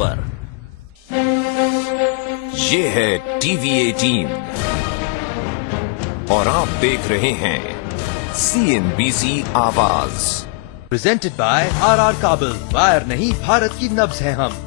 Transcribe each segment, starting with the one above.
पर। ये है TV18 और आप देख रहे हैं CNBC आवाज। प्रेजेंटेड बाय RR काबल। वायर नहीं, भारत की नब्ज है हम।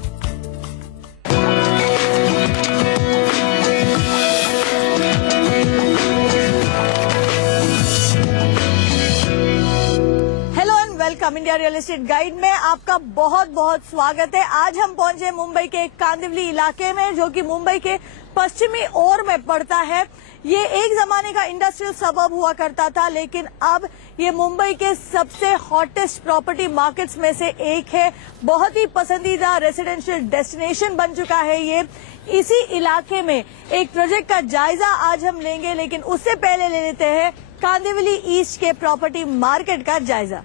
Welcome India real estate guide में आपका बहुत बहुत स्वागत है। आज हम पहुंचे मुंबई के कांदिवली इलाके में, जो कि मुंबई के पश्चिमी ओर में पड़ता है। ये एक जमाने का इंडस्ट्रियल सबअर्ब हुआ करता था, लेकिन अब ये मुंबई के सबसे हॉटेस्ट प्रॉपर्टी मार्केट्स में से एक है। बहुत ही पसंदीदा रेसिडेंशियल डेस्टिनेशन बन चुका है ये। इसी इलाके में एक प्रोजेक्ट का जायजा आज हम लेंगे, लेकिन उससे पहले ले लेते हैं कांदिवली ईस्ट के प्रॉपर्टी मार्केट का जायजा।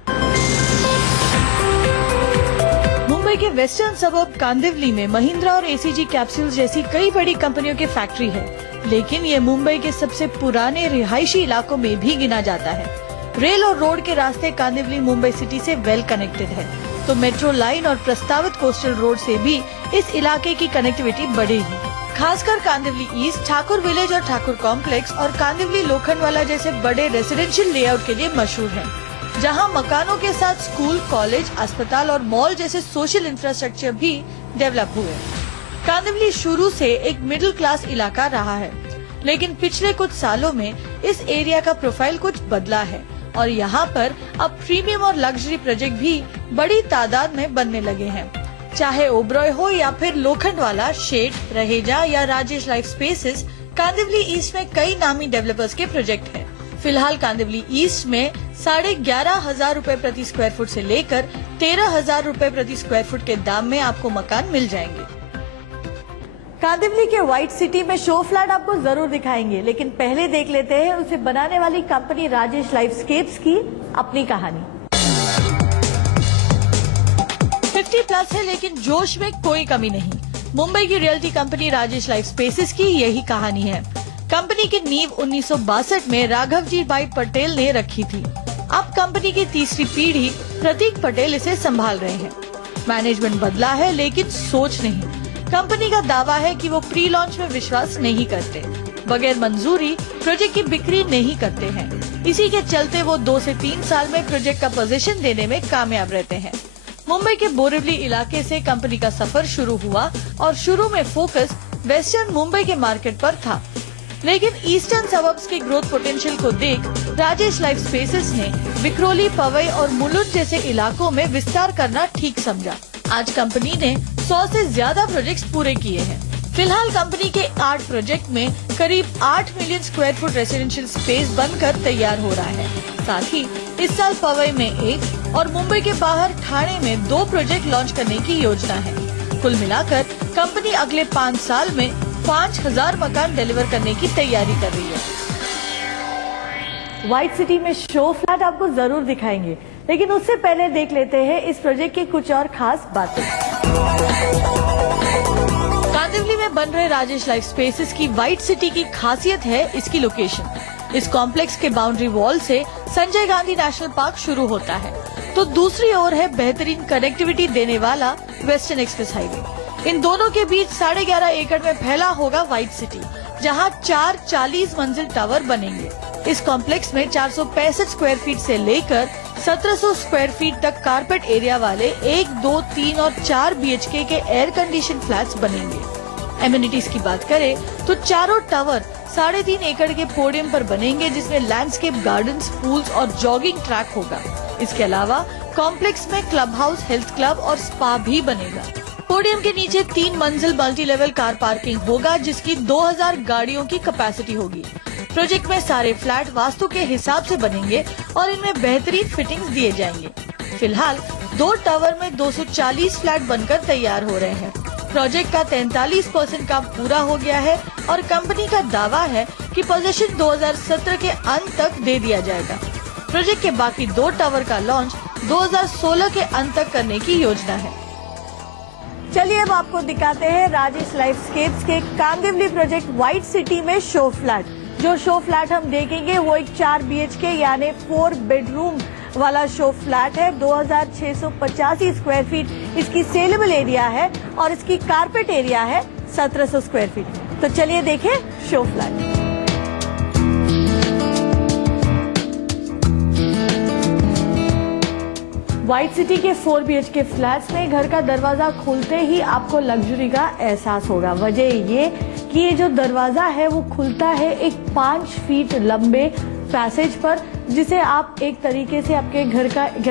मुंबई के वेस्टर्न सबअर्ब कांदिवली में महिंद्रा और ACG कैप्सूल्स जैसी कई बड़ी कंपनियों की फैक्ट्री है, लेकिन ये मुंबई के सबसे पुराने रिहायशी इलाकों में भी गिना जाता है। रेल और रोड के रास्ते कांदिवली मुंबई सिटी से वेल कनेक्टेड है, तो मेट्रो लाइन और प्रस्तावित कोस्टल रोड से भी इस इलाके की कनेक्टिविटी बढ़ेगी। खासकर कांदिवली ईस्ट, ठाकुर विलेज और ठाकुर कॉम्प्लेक्स और कांदिवली लोखंडवाला जैसे बड़े रेसिडेंशियल लेआउट के लिए मशहूर है, जहां मकानों के साथ स्कूल, कॉलेज, अस्पताल और मॉल जैसे सोशल इंफ्रास्ट्रक्चर भी डेवलप हुए। कांदिवली शुरू से एक मिडिल क्लास इलाका रहा है, लेकिन पिछले कुछ सालों में इस एरिया का प्रोफाइल कुछ बदला है और यहाँ पर अब प्रीमियम और लग्जरी प्रोजेक्ट भी बड़ी तादाद में बनने लगे हैं। चाहे ओबरॉय हो या फिर लोखंडवाला, शेड, रहेजा या Rajesh life spaces, Kandivali east में कई नामी डेवलपर्स के प्रोजेक्ट हैं। फिलहाल कांदिवली ईस्ट में 11,500 रूपए प्रति स्क्वायर फुट से लेकर 13,000 रूपए प्रति स्क्वायर फुट के दाम में आपको मकान मिल जाएंगे। कांदिवली के व्हाइट सिटी में शो फ्लैट आपको जरूर दिखाएंगे, लेकिन पहले देख लेते हैं उसे बनाने वाली कंपनी राजेश लाइफस्केप्स की अपनी कहानी। 50+ है, लेकिन जोश में कोई कमी नहीं। मुंबई की realty company Rajesh life spaces की यही कहानी है। कंपनी की नींव 1962 में राघवजी भाई पटेल ने रखी थी। अब कंपनी की तीसरी पीढ़ी प्रतीक पटेल इसे संभाल रहे हैं। मैनेजमेंट बदला है, लेकिन सोच नहीं। कंपनी का दावा है कि वो प्री लॉन्च में विश्वास नहीं करते, बगैर मंजूरी प्रोजेक्ट की बिक्री नहीं करते हैं। इसी के चलते वो 2 से 3 साल में प्रोजेक्ट का पोजीशन देने में कामयाब रहते हैं। मुंबई के बोरिवली इलाके से कंपनी का सफर शुरू हुआ और शुरू में फोकस वेस्टर्न मुंबई के मार्केट पर था, लेकिन ईस्टर्न सबअर्ब्स के ग्रोथ पोटेंशियल को देख राजेश लाइफ स्पेसेस ने विक्रोली, पवई और मुलुंड जैसे इलाकों में विस्तार करना ठीक समझा। आज कंपनी ने 100 से ज्यादा प्रोजेक्ट्स पूरे किए हैं। फिलहाल कंपनी के 8 प्रोजेक्ट में करीब 8 million square foot residential space बनकर तैयार हो रहा है। साथ ही इस साल पवई में 1 और मुंबई के बाहर ठाणे में 2 प्रोजेक्ट लॉन्च करने की योजना है। कुल मिलाकर कंपनी अगले 5 साल में 5,000 मकान डिलीवर करने की तैयारी कर रही है। व्हाइट सिटी में शो फ्लैट आपको जरूर दिखाएंगे, लेकिन उससे पहले देख लेते हैं इस प्रोजेक्ट की कुछ और खास बातें। कांदिवली में बन रहे राजेश लाइफ स्पेसेस की व्हाइट सिटी की खासियत है इसकी लोकेशन। इस कॉम्प्लेक्स के बाउंड्री वॉल से संजय गांधी नेशनल पार्क शुरू होता है, तो दूसरी ओर है बेहतरीन कनेक्टिविटी देने वाला वेस्टर्न एक्सप्रेस हाईवे। इन दोनों के बीच 11.5 एकड़ में फैला होगा व्हाइट सिटी, जहां 4 40 मंजिल टावर बनेंगे। इस कॉम्प्लेक्स में 465 स्क्वायर फीट से लेकर 1700 स्क्वायर फीट तक कारपेट एरिया वाले 1, 2, 3 और 4 BHK के एयर कंडीशन फ्लैट्स बनेंगे। एमिनिटीज की बात करें तो चारों टावर 3.5 एकड़ के पोडियम पर बनेंगे, जिसमें लैंडस्केप गार्डन्स, पूल्स और जॉगिंग ट्रैक होगा। इसके अलावा कॉम्प्लेक्स में क्लब हाउस, हेल्थ क्लब और स्पा भी बनेगा। पोडियम के नीचे 3 मंजिल मल्टी लेवल कार पार्किंग होगा, जिसकी 2000 गाड़ियों की कैपेसिटी होगी। प्रोजेक्ट में सारे फ्लैट वास्तु के हिसाब से बनेंगे और इनमें बेहतरीन फिटिंग्स दिए जाएंगे। फिलहाल 2 टावर में 240 फ्लैट बनकर तैयार हो रहे हैं। प्रोजेक्ट का 43% काम पूरा हो गया है और कंपनी का दावा है कि पोजीशन 2017 के अंत तक दे दिया जाएगा। प्रोजेक्ट के बाकी 2 टावर का लॉन्च 2016 के अंत तक करने की योजना है। चलिए अब आपको दिखाते हैं राजेश लाइफस्केप्स के कांदिवली प्रोजेक्ट व्हाइट सिटी में शो फ्लैट। जो शो फ्लैट हम देखेंगे वो एक 4 BHK यानी 4 बेडरूम वाला शो फ्लैट है। 2685 स्क्वायर फीट इसकी सेलेबल एरिया है और इसकी कारपेट एरिया है 1700 स्क्वायर फीट। तो चलिए देखें शो फ्लैट। व्हाइट सिटी के 4 BHK फ्लैट्स में घर का दरवाजा खुलते ही आपको लग्जरी का एहसास होगा। वजह ये कि ये जो दरवाजा है वो खुलता है एक 5 फीट लंबे पैसेज पर, जिसे आप एक तरीके से आपके घर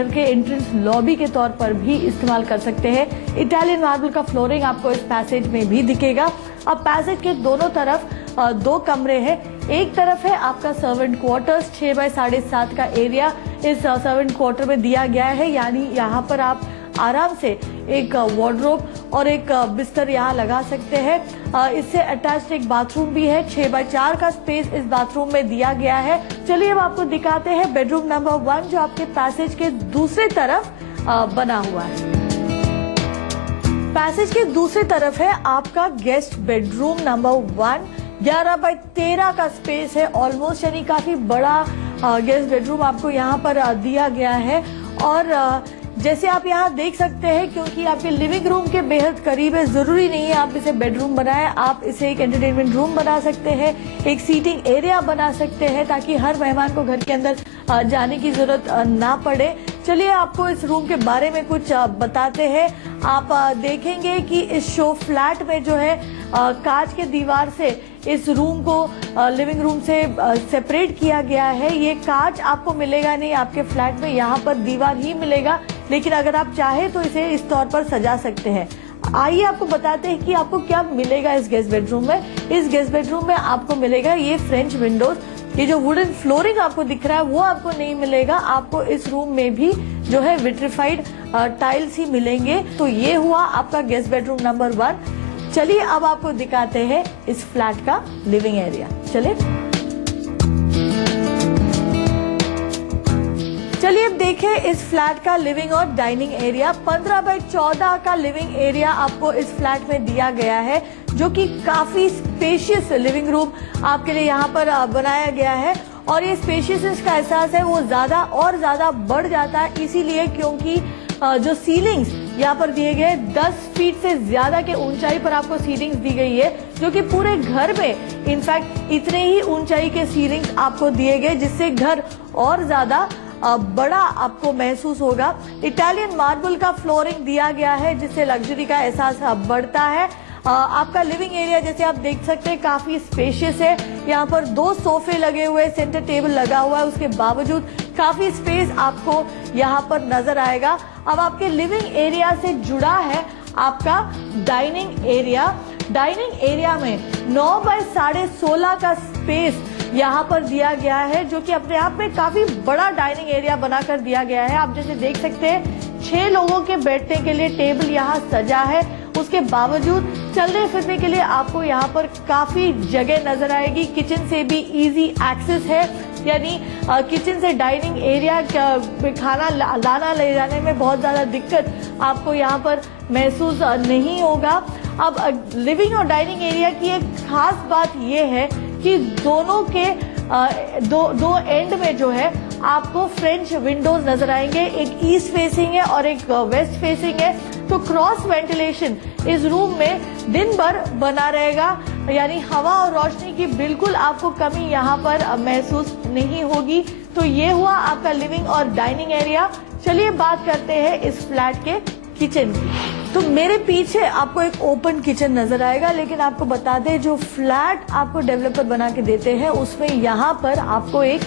के एंट्रेंस लॉबी के तौर पर भी इस्तेमाल कर सकते हैं। इटालियन मार्बल का फ्लोरिंग आपको इस पैसेज में भी दिखेगा। अब पैसेज के दोनों तरफ 2 कमरे हैं। एक तरफ है आपका सर्वेंट क्वार्टर्स, 6 बाय 7.5 का एरिया इस सर्वेंट क्वार्टर में दिया गया है, यानी यहाँ पर आप आराम से एक वार्डरोब और एक बिस्तर यहाँ लगा सकते हैं। इससे अटैच्ड एक बाथरूम भी है। 6 बाय 4 का स्पेस इस बाथरूम में दिया गया है। चलिए अब आपको दिखाते हैं बेडरूम नंबर 1, जो आपके पैसेज के दूसरी तरफ बना हुआ है। पैसेज के दूसरी तरफ है आपका गेस्ट बेडरूम नंबर 1। 11 बाय 13 का स्पेस है ऑलमोस्ट, यानी काफी बड़ा गेस्ट बेडरूम आपको यहाँ पर दिया गया है। और जैसे आप यहाँ देख सकते हैं, क्योंकि आपके लिविंग रूम के बेहद करीब है, जरूरी नहीं है आप इसे बेडरूम बनाएं, आप इसे एक एंटरटेनमेंट रूम बना सकते हैं, एक सीटिंग एरिया बना सकते हैं, ताकि हर मेहमान को घर के अंदर जाने की जरूरत ना पड़े। चलिए आपको इस रूम के बारे में कुछ बताते हैं। आप देखेंगे कि इस शो फ्लैट में जो है कांच के दीवार से इस रूम को लिविंग रूम से सेपरेट किया गया है। ये कांच आपको मिलेगा नहीं आपके फ्लैट में, यहाँ पर दीवार ही मिलेगा, लेकिन अगर आप चाहे तो इसे इस तौर पर सजा सकते हैं। आइए आपको बताते हैं कि आपको क्या मिलेगा इस गेस्ट बेडरूम में। इस गेस्ट बेडरूम में आपको मिलेगा ये फ्रेंच विंडोज। ये जो वुडन फ्लोरिंग आपको दिख रहा है वो आपको नहीं मिलेगा, आपको इस रूम में भी जो है विट्रिफाइड टाइल्स ही मिलेंगे। तो ये हुआ आपका गेस्ट बेडरूम नंबर 1। चलिए अब आपको दिखाते हैं इस फ्लैट का लिविंग एरिया। चलिए अब देखें इस फ्लैट का लिविंग और डाइनिंग एरिया। 15 बाय 14 का लिविंग एरिया आपको इस फ्लैट में दिया गया है, जो कि काफी स्पेशियस लिविंग रूम आपके लिए यहाँ पर बनाया गया है। और ये स्पेशियसनेस का एहसास है वो ज्यादा और ज्यादा बढ़ जाता है, इसीलिए क्योंकि जो सीलिंग्स यहाँ पर दिए गए 10 फीट से ज्यादा के ऊंचाई पर आपको सीलिंग्स दी गई है, जो कि पूरे घर में इनफैक्ट इतने ही ऊंचाई के सीलिंग्स आपको दिए गए, जिससे घर और ज्यादा बड़ा आपको महसूस होगा। इटालियन मार्बल का फ्लोरिंग दिया गया है, जिससे लग्जरी का एहसास बढ़ता है। आपका लिविंग एरिया जैसे आप देख सकते हैं काफी स्पेशियस है। यहाँ पर 2 सोफे लगे हुए, सेंटर टेबल लगा हुआ है, उसके बावजूद काफी स्पेस आपको यहाँ पर नजर आएगा। अब आपके लिविंग एरिया से जुड़ा है आपका डाइनिंग एरिया। डाइनिंग एरिया में 9 बाय 16.5 का स्पेस यहाँ पर दिया गया है, जो कि अपने आप में काफी बड़ा डाइनिंग एरिया बनाकर दिया गया है। आप जैसे देख सकते हैं 6 लोगों के बैठने के लिए टेबल यहाँ सजा है, उसके बावजूद चलने फिरने के लिए आपको यहाँ पर काफी जगह नजर आएगी। किचन से भी इजी एक्सेस है, यानी किचन से डाइनिंग एरिया खाना लाना ले जाने में बहुत ज्यादा दिक्कत आपको यहाँ पर महसूस नहीं होगा। अब लिविंग और डाइनिंग एरिया की एक खास बात यह है कि दोनों के दो एंड में जो है आपको फ्रेंच विंडोज नजर आएंगे, एक ईस्ट फेसिंग है और एक वेस्ट फेसिंग है। तो क्रॉस वेंटिलेशन इस रूम में दिन भर बना रहेगा, यानी हवा और रोशनी की बिल्कुल आपको कमी यहाँ पर महसूस नहीं होगी। तो ये हुआ आपका लिविंग और डाइनिंग एरिया। चलिए बात करते हैं इस फ्लैट के किचन की। तो मेरे पीछे आपको एक ओपन किचन नजर आएगा, लेकिन आपको बता दें जो फ्लैट आपको डेवलपर बना के देते हैं उसमें यहाँ पर आपको एक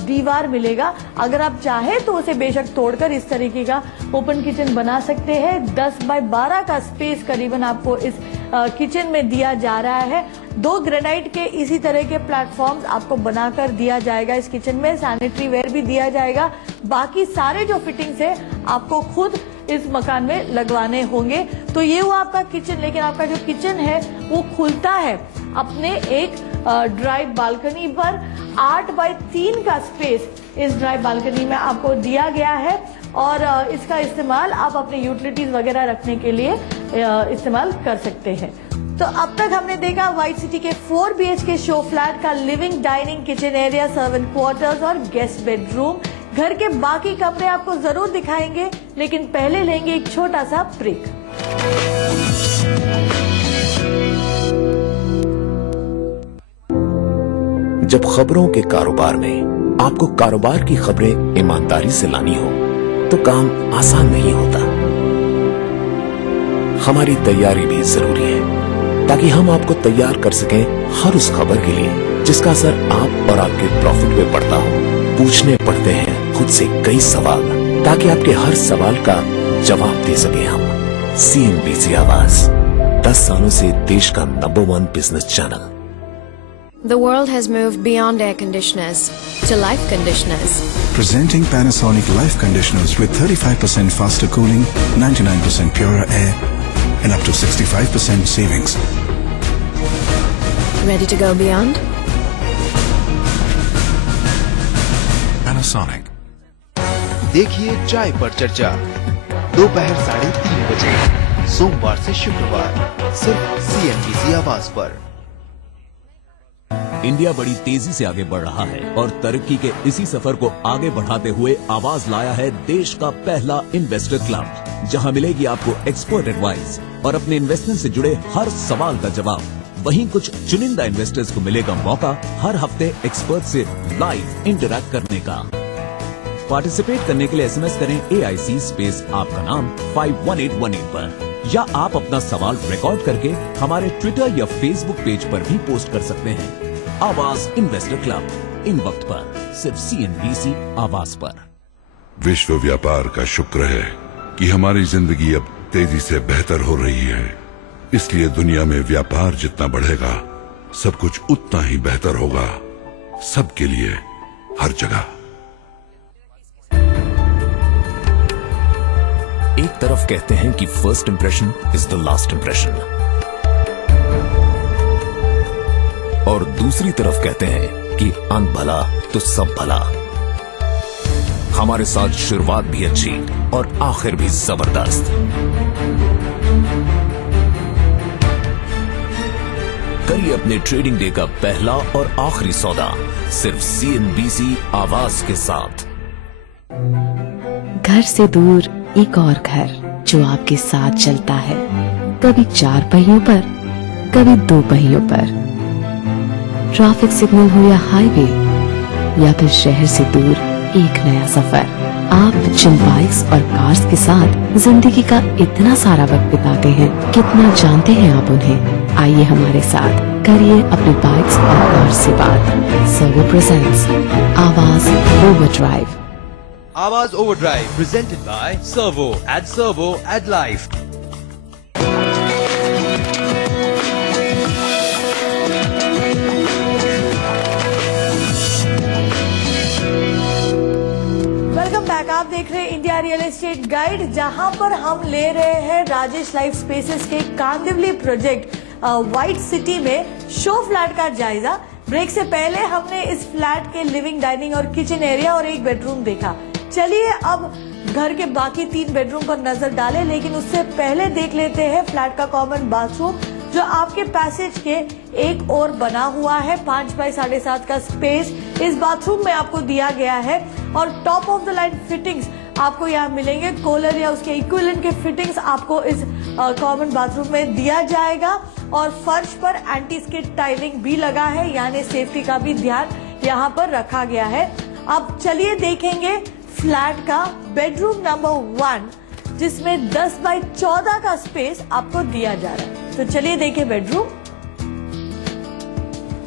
दीवार मिलेगा। अगर आप चाहे तो उसे बेशक तोड़कर इस तरीके का ओपन किचन बना सकते हैं। 10 बाय 12 का स्पेस करीबन आपको इस किचन में दिया जा रहा है। 2 ग्रेनाइट के इसी तरह के प्लेटफॉर्म्स आपको बनाकर दिया जाएगा इस किचन में। सैनिटरी वेयर भी दिया जाएगा। बाकी सारे जो फिटिंग्स है आपको खुद इस मकान में लगवाने होंगे। तो ये हुआ आपका किचन, लेकिन आपका जो किचन है वो खुलता है अपने एक ड्राइव बालकनी पर। 8 बाय 3 का स्पेस इस ड्राइव बालकनी में आपको दिया गया है और इसका इस्तेमाल आप अपने यूटिलिटीज वगैरह रखने के लिए इस्तेमाल कर सकते हैं। तो अब तक हमने देखा व्हाइट सिटी के 4 BHK शो फ्लैट का living, dining, kitchen area, servant quarters और गेस्ट बेडरूम। घर के बाकी कमरे आपको जरूर दिखाएंगे, लेकिन पहले लेंगे एक छोटा सा ब्रेक। जब खबरों के कारोबार में आपको कारोबार की खबरें ईमानदारी से लानी हो तो काम आसान नहीं होता। हमारी तैयारी भी जरूरी है ताकि हम आपको तैयार कर सकें हर उस खबर के लिए जिसका असर आप और आपके प्रॉफिट पे पड़ता हो। पूछने पड़ते हैं खुद से कई सवाल ताकि आपके हर सवाल का जवाब दे सके हम। CNBC आवाज 10 सालों से देश का number 1 business channel. The world has moved beyond air conditioners to life conditioners. Presenting Panasonic Life Conditioners with 35% faster cooling, 99% purer air, and up to 65% savings. Ready to go beyond? Panasonic. देखिए चाय पर चर्चा दोपहर 3:30 बजे सोमवार से शुक्रवार सिर्फ CNBC आवाज पर। इंडिया बड़ी तेजी से आगे बढ़ रहा है और तरक्की के इसी सफर को आगे बढ़ाते हुए आवाज लाया है देश का पहला इन्वेस्टर क्लब, जहां मिलेगी आपको एक्सपर्ट एडवाइस और अपने इन्वेस्टमेंट से जुड़े हर सवाल का जवाब। वहीं कुछ चुनिंदा इन्वेस्टर्स को मिलेगा मौका हर हफ्ते एक्सपर्ट से लाइव इंटरैक्ट करने का। पार्टिसिपेट करने के लिए SMS करें AIC स्पेस आपका नाम 51818 पर, या आप अपना सवाल रिकॉर्ड करके हमारे ट्विटर या फेसबुक पेज पर भी पोस्ट कर सकते हैं। आवाज इन्वेस्टर क्लब, इन वक्त पर सिर्फ CNBC आवाज पर। विश्व व्यापार का शुक्र है कि हमारी जिंदगी अब तेजी से बेहतर हो रही है, इसलिए दुनिया में व्यापार जितना बढ़ेगा सब कुछ उतना ही बेहतर होगा, सबके लिए हर जगह। एक तरफ कहते हैं कि first impression is the last impression, और दूसरी तरफ कहते हैं कि अंत भला तो सब भला। हमारे साथ शुरुआत भी अच्छी और आखिर भी जबरदस्त। करिए अपने ट्रेडिंग डे का पहला और आखिरी सौदा सिर्फ CNBC आवाज के साथ। घर से दूर एक और घर जो आपके साथ चलता है, कभी 4 पहियों पर, कभी 2 पहियों पर। ट्रैफिक सिग्नल हो या हाईवे, या फिर शहर से दूर एक नया सफर। आप जिन बाइक्स और कार्स के साथ जिंदगी का इतना सारा वक्त बिताते हैं, कितना जानते हैं आप उन्हें? आइए हमारे साथ करिए अपने बाइक्स और कार्स से बात। Servo presents Awaaz overdrive. Awaaz overdrive presented by Servo add life. आप देख रहे हैं इंडिया रियल एस्टेट गाइड, जहां पर हम ले रहे हैं राजेश लाइफ स्पेसेस के कांदिवली प्रोजेक्ट व्हाइट सिटी में शो फ्लैट का जायजा। ब्रेक से पहले हमने इस फ्लैट के लिविंग, डाइनिंग और किचन एरिया और एक बेडरूम देखा। चलिए अब घर के बाकी 3 बेडरूम पर नजर डालें, लेकिन उससे पहले देख लेते हैं फ्लैट का कॉमन बाथरूम, जो आपके पैसेज के एक और बना हुआ है। 5 बाय 7.5 का स्पेस इस बाथरूम में आपको दिया गया है, और top of the line fittings आपको यहाँ मिलेंगे। कूलर या उसके इक्विवेलेंट के फिटिंग्स आपको इस कॉमन बाथरूम में दिया जाएगा, और फर्श पर एंटी स्किड टाइलिंग भी लगा है, यानी सेफ्टी का भी ध्यान यहाँ पर रखा गया है। अब चलिए देखेंगे फ्लैट का बेडरूम नंबर 1, जिसमें 10 बाय 14 का स्पेस आपको दिया जा रहा है। तो चलिए देखें बेडरूम।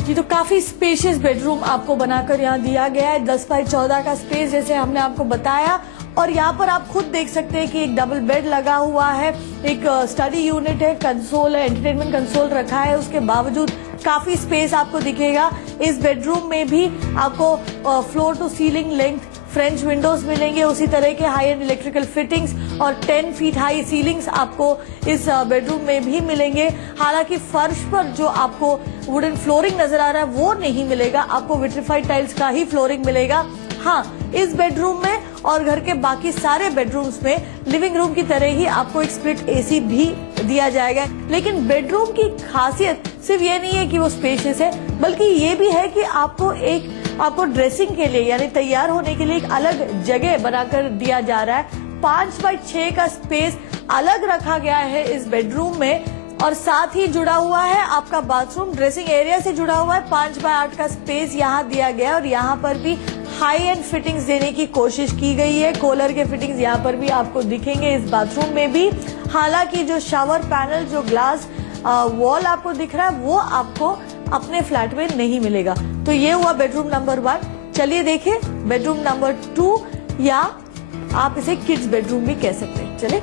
जी, तो काफी स्पेशियस बेडरूम आपको बनाकर यहाँ दिया गया है। 10 बाय 14 का स्पेस जैसे हमने आपको बताया, और यहाँ पर आप खुद देख सकते हैं कि एक डबल बेड लगा हुआ है, एक स्टडी यूनिट है, कंसोल है, एंटरटेनमेंट कंसोल रखा है। उसके बावजूद काफी स्पेस आपको दिखेगा। इस बेडरूम में भी आपको floor to ceiling length French windows मिलेंगे, उसी तरह के हाई एंड इलेक्ट्रिकल फिटिंग्स और 10 फीट हाई सीलिंग्स आपको इस बेडरूम में भी मिलेंगे। हालांकि फर्श पर जो आपको वुडन फ्लोरिंग नजर आ रहा है वो नहीं मिलेगा, आपको विट्रिफाइड टाइल्स का ही फ्लोरिंग मिलेगा। हाँ, इस बेडरूम में और घर के बाकी सारे बेडरूम्स में लिविंग रूम की तरह ही आपको एक स्प्लिट AC भी दिया जाएगा। लेकिन बेडरूम की खासियत सिर्फ ये नहीं है कि वो स्पेशियस है, बल्कि ये भी है कि आपको एक आपको ड्रेसिंग के लिए यानी तैयार होने के लिए एक अलग जगह बनाकर दिया जा रहा है। 5x6 का स्पेस अलग रखा गया है इस बेडरूम में और साथ ही जुड़ा हुआ है आपका बाथरूम ड्रेसिंग एरिया से जुड़ा हुआ है। 5x8 का स्पेस यहाँ दिया गया है और यहाँ पर भी हाई एंड फिटिंग्स देने की कोशिश की गई है। कॉलर के फिटिंग्स यहाँ पर भी आपको दिखेंगे इस बाथरूम में भी। हालांकि जो शावर पैनल जो ग्लास वॉल आपको दिख रहा है वो आपको अपने फ्लैट में नहीं मिलेगा। तो ये हुआ बेडरूम नंबर 1। चलिए देखिए बेडरूम नंबर 2 या आप इसे किड्स बेडरूम भी कह सकते हैं। चले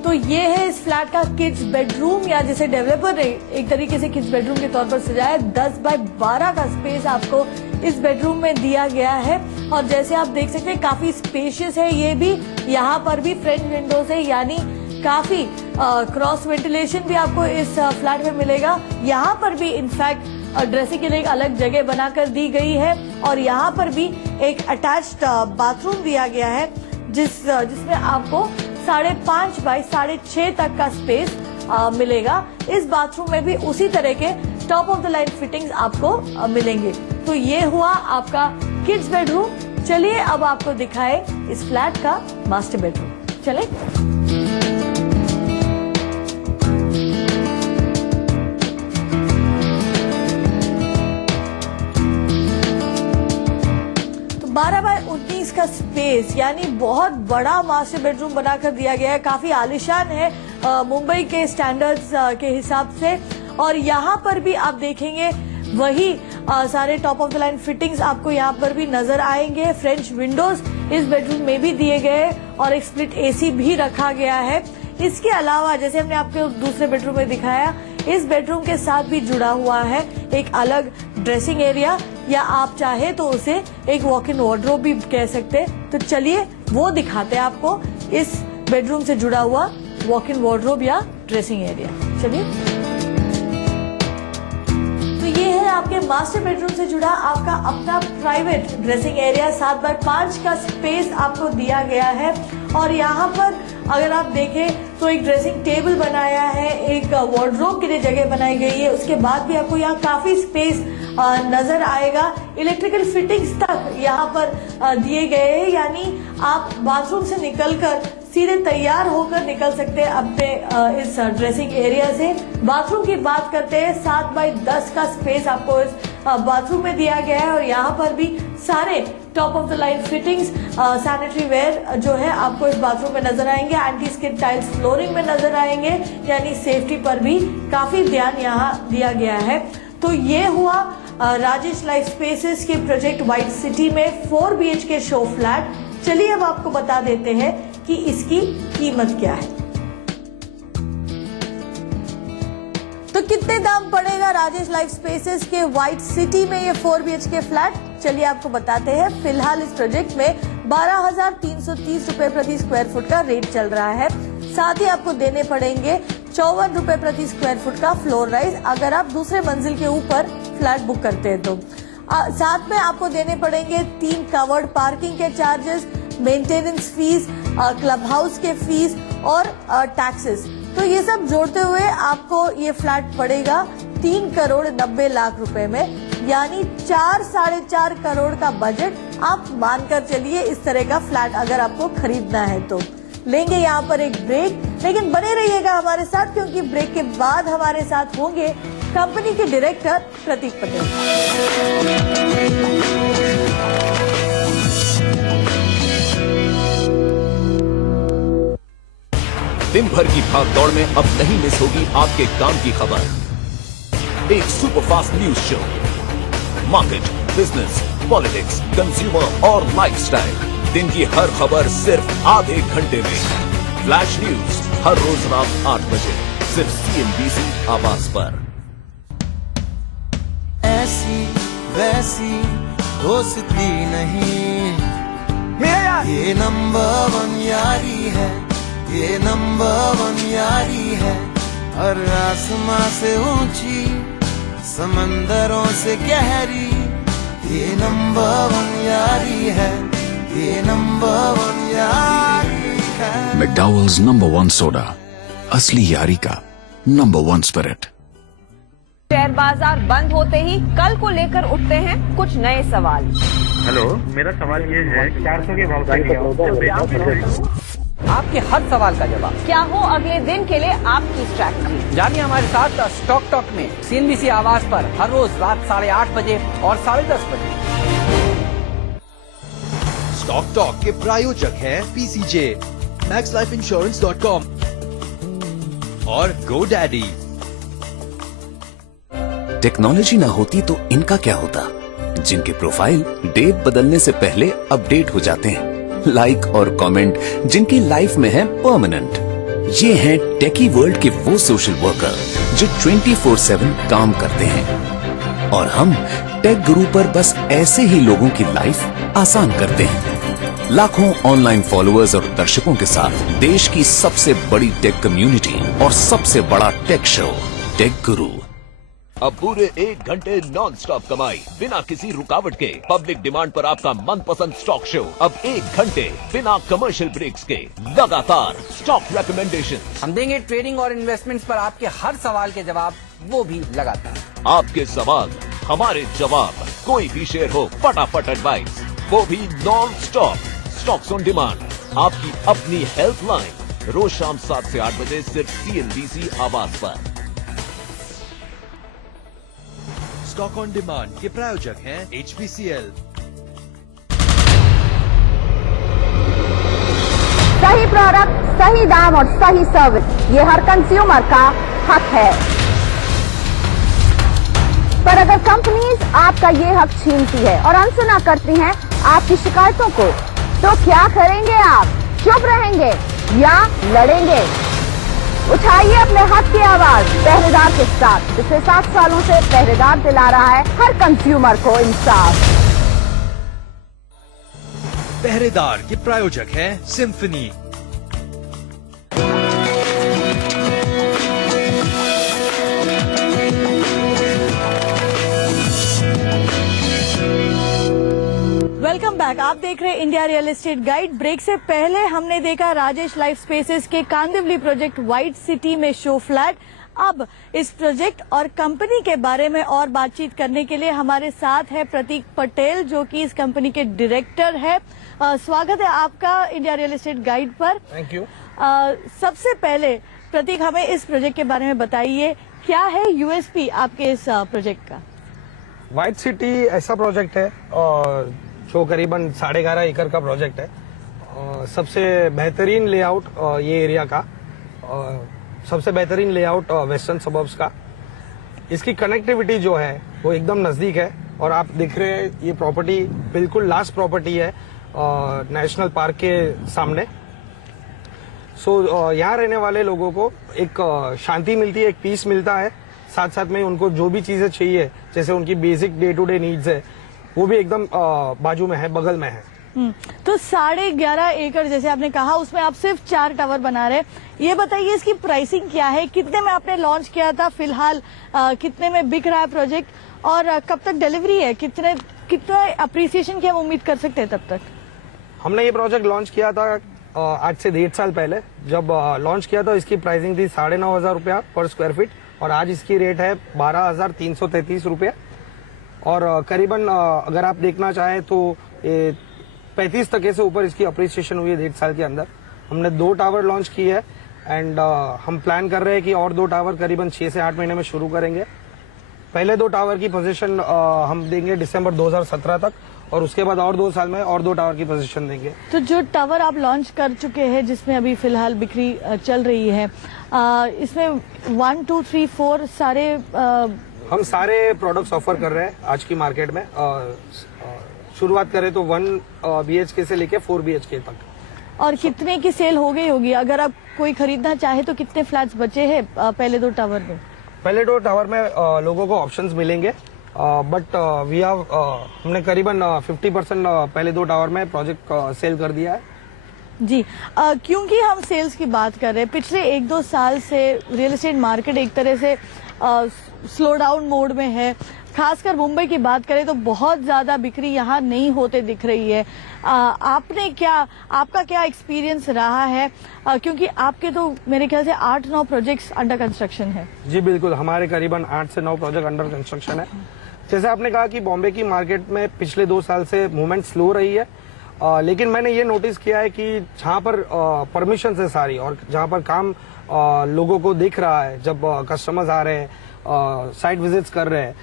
तो ये है इस फ्लैट का किड्स बेडरूम या जिसे डेवलपर ने एक तरीके से किड्स बेडरूम के तौर पर सजाया है। 10x12 का स्पेस आपको इस बेडरूम में दिया गया है और जैसे आप देख सकते हैं काफी स्पेशियस है। ये भी यहाँ पर भी फ्रेंच विंडोज है यानी काफी क्रॉस वेंटिलेशन भी आपको इस फ्लैट में मिलेगा। यहाँ पर भी इनफैक्ट ड्रेसिंग के लिए एक अलग जगह बनाकर दी गई है और यहाँ पर भी एक अटैच्ड बाथरूम दिया गया है जिसमें आपको 5.5x6.5 तक का स्पेस मिलेगा। इस बाथरूम में भी उसी तरह के top of the line fittings आपको मिलेंगे। तो ये हुआ आपका किड्स बेडरूम। चलिए अब आपको दिखाए इस फ्लैट का मास्टर बेडरूम। चले तो 12x19 का स्पेस यानी बहुत बड़ा मास्टर बेडरूम बनाकर दिया गया है। काफी आलीशान है मुंबई के स्टैंडर्ड्स के हिसाब से और यहाँ पर भी आप देखेंगे वही सारे top of the line fittings आपको यहाँ पर भी नजर आएंगे। फ्रेंच विंडोज इस बेडरूम में भी दिए गए और एक स्प्लिट एसी भी रखा गया है। इसके अलावा जैसे हमने आपको दूसरे बेडरूम में दिखाया इस बेडरूम के साथ भी जुड़ा हुआ है एक अलग ड्रेसिंग एरिया या आप चाहे तो उसे एक वॉक इन वार्डरोब भी कह सकते हैं। तो चलिए वो दिखाते हैं आपको इस बेडरूम से जुड़ा हुआ वॉक इन वार्डरोब या ड्रेसिंग एरिया। चलिए तो ये है आपके मास्टर बेडरूम से जुड़ा आपका अपना प्राइवेट ड्रेसिंग एरिया। 7x5 का स्पेस आपको दिया गया है और यहाँ पर अगर आप देखें तो एक ड्रेसिंग टेबल बनाया है, एक वार्डरोब के लिए जगह बनाई गई है। उसके बाद भी आपको यहाँ काफी स्पेस नजर आएगा। इलेक्ट्रिकल फिटिंग्स तक यहाँ पर दिए गए हैं यानी आप बाथरूम से निकलकर सीधे तैयार होकर निकल सकते हैं अपने इस ड्रेसिंग एरिया से। बाथरूम की बात करते हैं 7x10 का स्पेस आपको इस बाथरूम में दिया गया है और यहाँ पर भी सारे top of the line fittings sanitary ware जो है आपको इस बाथरूम में नजर आएंगे। एंटी स्किड टाइल्स फ्लोरिंग में नजर आएंगे यानी सेफ्टी पर भी काफी ध्यान यहाँ दिया गया है। तो ये हुआ राजेश लाइफ स्पेसेस के प्रोजेक्ट व्हाइट सिटी में 4 BHK शो फ्लैट। चलिए अब आपको बता देते हैं कि इसकी कीमत क्या है। तो कितने दाम पड़ेगा राजेश लाइफ स्पेसेस के व्हाइट सिटी में ये 4 BHK फ्लैट? चलिए आपको बताते हैं। फिलहाल इस प्रोजेक्ट में 12,330 रुपए प्रति स्क्वायर फुट का रेट चल रहा है। साथ ही आपको देने पड़ेंगे 54 रुपए प्रति स्क्वायर फुट का फ्लोर राइज अगर आप दूसरे मंजिल के ऊपर फ्लैट बुक करते हैं तो। साथ में आपको देने पड़ेंगे 3 कवर्ड पार्किंग के charges, maintenance fees, club house के फीस और टैक्सेस। तो ये सब जोड़ते हुए आपको ये फ्लैट पड़ेगा 3,90,00,000 रुपए में यानी 4-4.5 करोड़ का बजट आप मानकर चलिए इस तरह का फ्लैट अगर आपको खरीदना है तो। लेंगे यहाँ पर एक ब्रेक, लेकिन बने रहिएगा हमारे साथ क्योंकि ब्रेक के बाद हमारे साथ होंगे कंपनी के डायरेक्टर प्रतीक पटेल। दिन भर की भाग दौड़ में अब नहीं मिस होगी आपके काम की खबर। एक superfast news show, market, business, politics, consumer और लाइफस्टाइल। दिन की हर खबर सिर्फ आधे घंटे में। फ्लैश न्यूज हर रोज रात 8 बजे सिर्फ CNBC आवाज पर। ऐसी वैसी दोस्ती नहीं, ये नंबर 1 यारी है, ये नंबर 1 यारी है। और आसमां से ऊंची, समंदरों से गहरी, ये नंबर 1 यारी है, ये नंबर 1 यारी है। मैकडॉवेल्स नंबर 1 सोडा, असली यारी का नंबर 1 स्पिरिट। शेयर बाजार बंद होते ही कल को लेकर उठते हैं कुछ नए सवाल। हेलो, मेरा सवाल ये है 400 के भाव से आपके हर सवाल का जवाब। क्या हो अगले दिन के लिए आपकी स्ट्रैटेजी? जानिए हमारे साथ स्टॉक टॉक में CNBC आवाज पर हर रोज रात 8:30 बजे और 10:30 बजे। स्टॉक टॉक के प्रायोजक हैं PCJ, MaxLifeInsurance.com और GoDaddy। टेक्नोलॉजी ना होती तो इनका क्या होता, जिनके प्रोफाइल डेट बदलने से पहले अपडेट हो जाते हैं, लाइक और कमेंट जिनकी लाइफ में है परमानेंट। ये हैं टेकी वर्ल्ड के वो सोशल वर्कर जो 24/7 काम करते हैं, और हम टेक गुरु पर बस ऐसे ही लोगों की लाइफ आसान करते हैं। लाखों ऑनलाइन फॉलोअर्स और दर्शकों के साथ देश की सबसे बड़ी टेक कम्युनिटी और सबसे बड़ा टेक शो टेक गुरु। अब पूरे 1 घंटे नॉन स्टॉप कमाई बिना किसी रुकावट के। पब्लिक डिमांड पर आपका मनपसंद स्टॉक शो अब 1 घंटे बिना कमर्शियल ब्रेक्स के। लगातार स्टॉक रिकमेंडेशन। हम देंगे ट्रेडिंग और इन्वेस्टमेंट्स पर आपके हर सवाल के जवाब, वो भी लगातार। आपके सवाल हमारे जवाब, कोई भी शेयर हो फटाफट एडवाइस, वो भी non stop. Stocks on demand, आपकी अपनी हेल्पलाइन, रोज शाम 7 से 8 बजे सिर्फ CNBC आवाज पर। स्टॉक ऑन डिमांड के प्रायोजक हैं HPCL। सही प्रोडक्ट, सही दाम और सही सर्विस, ये हर कंज्यूमर का हक है। पर अगर कंपनीज आपका ये हक छीनती है और अनसुना करती हैं आपकी शिकायतों को, तो क्या करेंगे आप? चुप रहेंगे या लड़ेंगे? उठाइए अपने हक की आवाज पहरेदार के साथ। पिछले 7 सालों से पहरेदार दिला रहा है हर कंज्यूमर को इंसाफ। पहरेदार के प्रायोजक हैं सिम्फनी। Welcome back. आप देख रहे हैं India real estate guide. Break से पहले हमने देखा राजेश लाइफ स्पेसेस के कांदिवली प्रोजेक्ट व्हाइट सिटी में शो फ्लैट। अब इस प्रोजेक्ट और कंपनी के बारे में और बातचीत करने के लिए हमारे साथ है प्रतीक पटेल, जो कि इस कंपनी के डायरेक्टर है। स्वागत है आपका इंडिया रियल एस्टेट गाइड पर। Thank you. सबसे पहले प्रतीक, हमें इस प्रोजेक्ट के बारे में बताइए, क्या है USP आपके इस प्रोजेक्ट का? व्हाइट सिटी ऐसा प्रोजेक्ट है जो करीबन 11.5 एकड़ का प्रोजेक्ट है। सबसे बेहतरीन लेआउट ये एरिया का, सबसे बेहतरीन लेआउट वेस्टर्न सबर्ब्स का। इसकी कनेक्टिविटी जो है वो एकदम नजदीक है, और आप देख रहे हैं ये प्रॉपर्टी बिल्कुल लास्ट प्रॉपर्टी है नेशनल पार्क के सामने। सो यहाँ रहने वाले लोगों को एक शांति मिलती है, एक पीस मिलता है, साथ साथ में उनको जो भी चीजें चाहिए, जैसे उनकी basic day to day needs है, वो भी एकदम बाजू में है, बगल में है। तो 11.5 एकड़ जैसे आपने कहा, उसमें आप सिर्फ 4 टावर बना रहे। ये बताइए इसकी प्राइसिंग क्या है, कितने में आपने लॉन्च किया था, फिलहाल कितने में बिक रहा है प्रोजेक्ट, और कब तक डिलीवरी है, कितना अप्रिसिएशन की हम उम्मीद कर सकते हैं तब तक? हमने ये प्रोजेक्ट लॉन्च किया था आज से 1.5 साल पहले। जब लॉन्च किया था इसकी प्राइसिंग थी 9,500 रुपया पर स्क्वायर फीट, और आज इसकी रेट है 12,333 रुपया। और करीबन अगर आप देखना चाहें तो 35% से ऊपर इसकी अप्रिसिएशन हुई है 1.5 साल के अंदर। हमने 2 टावर लॉन्च की है, एंड हम प्लान कर रहे हैं कि और 2 टावर करीबन 6 से 8 महीने में शुरू करेंगे। पहले 2 टावर की पोजीशन हम देंगे दिसंबर 2017 तक, और उसके बाद और 2 साल में और 2 टावर की पोजीशन देंगे। तो जो टावर आप लॉन्च कर चुके हैं, जिसमें अभी फिलहाल बिक्री चल रही है, इसमें 1, 2, 3, 4 सारे हम सारे प्रोडक्ट्स ऑफर कर रहे हैं आज की मार्केट में। शुरुआत करें तो 1 BHK से लेके 4 BHK तक। और कितने की सेल हो गई होगी? अगर आप कोई खरीदना चाहे तो कितने फ्लैट्स बचे हैं पहले 2 टावर में? पहले 2 टावर में लोगों को ऑप्शंस मिलेंगे, बट हमने करीबन 50% पहले 2 टावर में प्रोजेक्ट सेल कर दिया है। जी, क्योंकि हम सेल्स की बात कर रहे हैं, पिछले 1-2 साल से रियल एस्टेट मार्केट एक तरह से स्लो डाउन मोड में है। खासकर मुंबई की बात करें तो बहुत ज्यादा बिक्री यहाँ नहीं होते दिख रही है। आपका क्या एक्सपीरियंस रहा है, क्योंकि आपके तो मेरे ख्याल से 8-9 प्रोजेक्ट्स अंडर कंस्ट्रक्शन है। जी बिल्कुल, हमारे करीबन 8 से 9 प्रोजेक्ट अंडर कंस्ट्रक्शन है। जैसे आपने कहा कि बॉम्बे की मार्केट में पिछले 2 साल से मूवमेंट स्लो रही है, लेकिन मैंने ये नोटिस किया है कि जहाँ पर परमिशन है सारी और जहाँ पर काम लोगों को दिख रहा है, जब कस्टमर्स आ रहे हैं, साइट विजिट्स कर रहे हैं,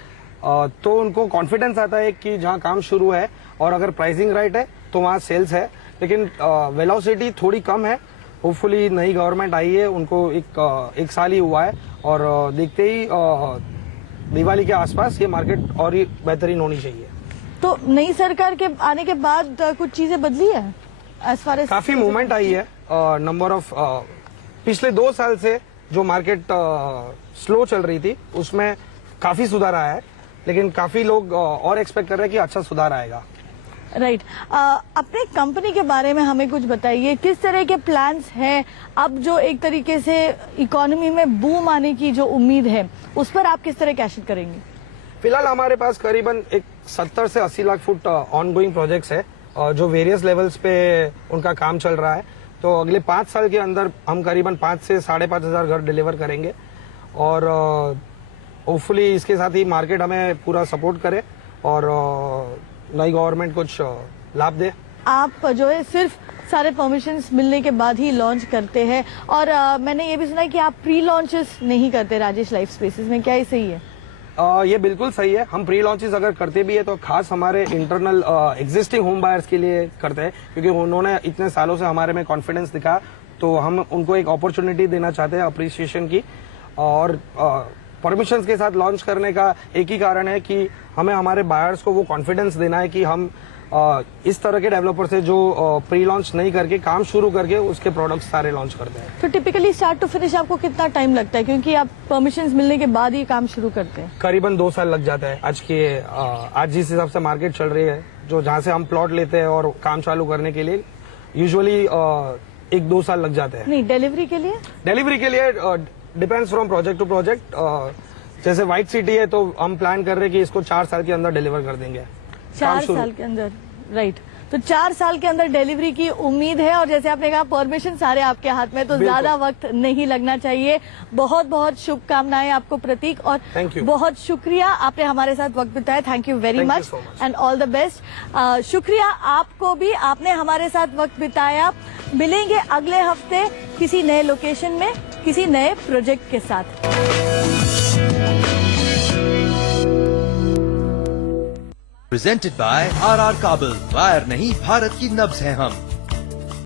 तो उनको कॉन्फिडेंस आता है कि जहाँ काम शुरू है और अगर प्राइसिंग राइट है तो वहाँ सेल्स है। लेकिन वेलोसिटी थोड़ी कम है। होपफुली नई गवर्नमेंट आई है, उनको एक साल ही हुआ है और देखते ही दिवाली के आसपास ये मार्केट और ही बेहतरीन होनी चाहिए। तो नई सरकार के आने के बाद कुछ चीजें बदली है एज फार एज? काफी मूवमेंट आई है। नंबर ऑफ पिछले 2 साल से जो मार्केट स्लो चल रही थी उसमें काफी सुधार आया है, लेकिन काफी लोग और एक्सपेक्ट कर रहे हैं कि अच्छा सुधार आएगा। राइट। अपने कंपनी के बारे में हमें कुछ बताइए, किस तरह के प्लान्स हैं अब जो एक तरीके से इकोनॉमी में बूम आने की जो उम्मीद है उस पर आप किस तरह कैश इन करेंगे? फिलहाल हमारे पास करीबन 70 से 80 लाख फुट ऑनगोइंग प्रोजेक्ट्स है जो वेरियस लेवल्स पे उनका काम चल रहा है। तो अगले 5 साल के अंदर हम करीबन 5 से 5,500 घर डिलीवर करेंगे और होपफुली इसके साथ ही मार्केट हमें पूरा सपोर्ट करे और नई गवर्नमेंट कुछ लाभ दे। आप जो है सिर्फ सारे परमिशंस मिलने के बाद ही लॉन्च करते हैं और मैंने ये भी सुना है कि आप प्री लॉन्चेस नहीं करते राजेश लाइफ स्पेसेस में, क्या ये सही है? ये बिल्कुल सही है। हम प्री लॉन्चेस अगर करते भी है तो खास हमारे इंटरनल एग्जिस्टिंग होम बायर्स के लिए करते हैं, क्योंकि उन्होंने इतने सालों से हमारे में कॉन्फिडेंस दिखा, तो हम उनको एक अपॉर्चुनिटी देना चाहते हैं अप्रिसिएशन की। और परमिशंस के साथ लॉन्च करने का एक ही कारण है कि हमें हमारे बायर्स को वो कॉन्फिडेंस देना है कि हम इस तरह के डेवलपर से जो प्री लॉन्च नहीं करके काम शुरू करके उसके प्रोडक्ट्स सारे लॉन्च करते हैं। तो टिपिकली स्टार्ट टू फिनिश आपको कितना टाइम लगता है, क्योंकि आप परमिशंस मिलने के बाद ही काम शुरू करते हैं? करीबन 2 साल लग जाता है। आज जिस हिसाब से मार्केट चल रही है, जो जहाँ से हम प्लॉट लेते हैं और काम चालू करने के लिए यूजुअली 1-2 साल लग जाते हैं। नहीं, डिलीवरी के लिए depends from project to project. जैसे व्हाइट सिटी है तो हम प्लान कर रहे हैं कि इसको 4 साल के अंदर डिलीवर कर देंगे। 4 साल के अंदर, राइट। तो 4 साल के अंदर डिलीवरी की उम्मीद है और जैसे आपने कहा परमिशन सारे आपके हाथ में, तो ज्यादा वक्त नहीं लगना चाहिए। बहुत बहुत शुभकामनाएं आपको प्रतीक, और बहुत शुक्रिया आपने हमारे साथ वक्त बिताया। Thank you very much and all the best. शुक्रिया आपको भी, आपने हमारे साथ वक्त बिताया। मिलेंगे अगले हफ्ते किसी नए लोकेशन में किसी नए प्रोजेक्ट के साथ। प्रेजेंटेड बाय RR काबल, वायर नहीं भारत की नब्ज है हम।